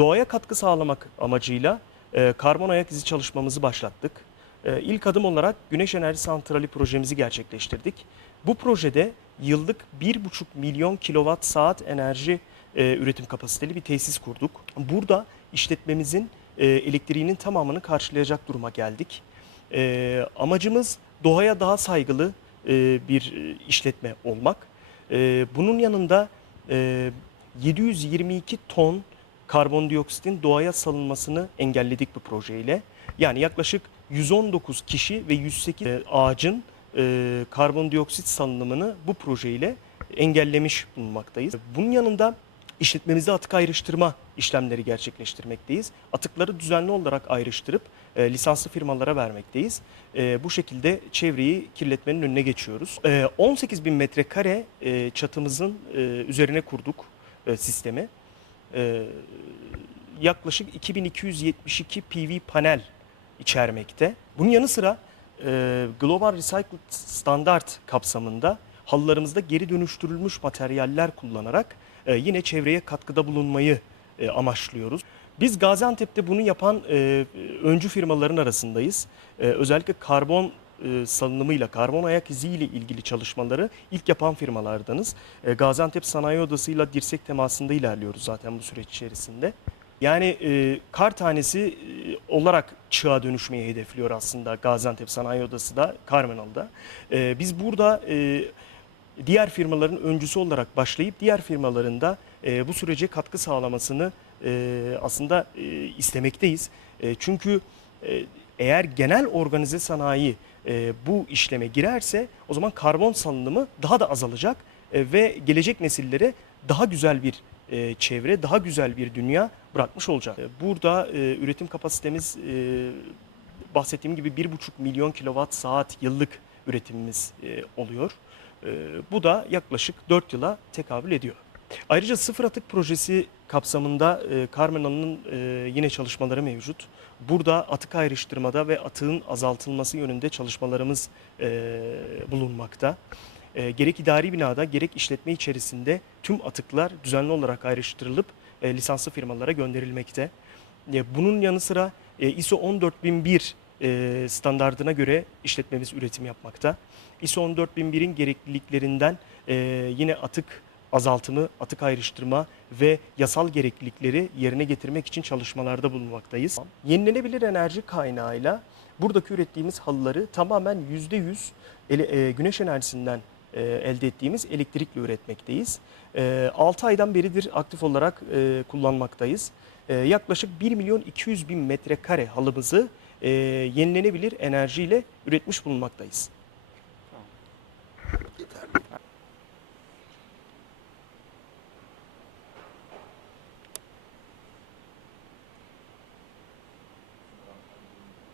Doğaya katkı sağlamak amacıyla e, karbon ayak izi çalışmamızı başlattık. E, ilk adım olarak güneş enerji santrali projemizi gerçekleştirdik. Bu projede yıllık 1,5 milyon kilowatt saat enerji e, üretim kapasiteli bir tesis kurduk. Burada işletmemizin e, elektriğinin tamamını karşılayacak duruma geldik. E, amacımız doğaya daha saygılı e, bir e, işletme olmak. E, bunun yanında e, 722 ton karbondioksitin doğaya salınmasını engelledik bu projeyle. Yani yaklaşık 119 kişi ve 108 e, ağacın e, karbondioksit salınımını bu projeyle engellemiş bulunmaktayız. Bunun yanında işletmemizde atık ayrıştırma işlemleri gerçekleştirmekteyiz. Atıkları düzenli olarak ayrıştırıp e, lisanslı firmalara vermekteyiz. E, bu şekilde çevreyi kirletmenin önüne geçiyoruz. E, 18 bin metrekare e, çatımızın e, üzerine kurduk e, sistemi. E, yaklaşık 2272 PV panel içermekte. Bunun yanı sıra e, Global Recycled Standard kapsamında halılarımızda geri dönüştürülmüş materyaller kullanarak e, yine çevreye katkıda bulunmayı e, amaçlıyoruz. Biz Gaziantep'te bunu yapan öncü firmaların arasındayız. Özellikle karbon e, salınımıyla, karbon ayak iziyle ilgili çalışmaları ilk yapan firmalardanız. E, Gaziantep Sanayi Odası ile dirsek temasında ilerliyoruz zaten bu süreç içerisinde. Yani e, kar tanesi e, olarak çığa dönüşmeyi hedefliyor aslında Gaziantep Sanayi Odası da, Karmenalı'da. E, biz burada e, diğer firmaların öncüsü olarak başlayıp diğer firmaların da e, bu sürece katkı sağlamasını e, aslında e, istemekteyiz. E, çünkü e, eğer genel organize sanayi e, bu işleme girerse o zaman karbon salınımı daha da azalacak e, ve gelecek nesillere daha güzel bir e, çevre, daha güzel bir dünya bırakmış olacak. E, Burada e, üretim kapasitemiz e, bahsettiğim gibi 1,5 milyon kilowatt saat yıllık üretimimiz e, oluyor. E, bu da yaklaşık 4 yıla tekabül ediyor. Ayrıca sıfır atık projesi kapsamında e, Carmena'nın e, yine çalışmaları mevcut. Burada atık ayrıştırmada ve atığın azaltılması yönünde çalışmalarımız e, bulunmakta. E, gerek idari binada gerek işletme içerisinde tüm atıklar düzenli olarak ayrıştırılıp e, lisanslı firmalara gönderilmekte. E, bunun yanı sıra e, ISO 14001 e, standardına göre işletmemiz üretim yapmakta. ISO 14001'in gerekliliklerinden e, yine atık azaltımı, atık ayrıştırma ve yasal gereklilikleri yerine getirmek için çalışmalarda bulunmaktayız. Yenilenebilir enerji kaynağıyla buradaki ürettiğimiz halıları tamamen %100 ele- e, güneş enerjisinden e, elde ettiğimiz elektrikle üretmekteyiz. E, 6 aydan beridir aktif olarak e, kullanmaktayız. E, yaklaşık 1 milyon 200 bin metrekare halımızı e, yenilenebilir enerjiyle üretmiş bulunmaktayız.